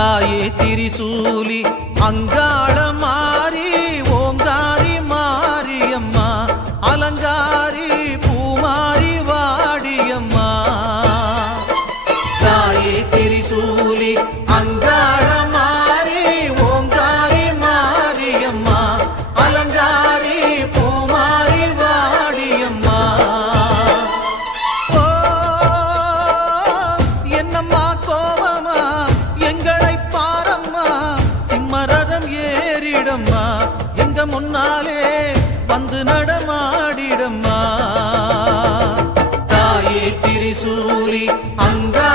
ಅಂಗಾಳೇ ತಿರಿಸೂಲಿ ಅಂಗಾಳ ஏறிடம்மா. எங்க முன்னாலே வந்து நடமாடிடம்மா. தாயே திரிசூலி அங்கா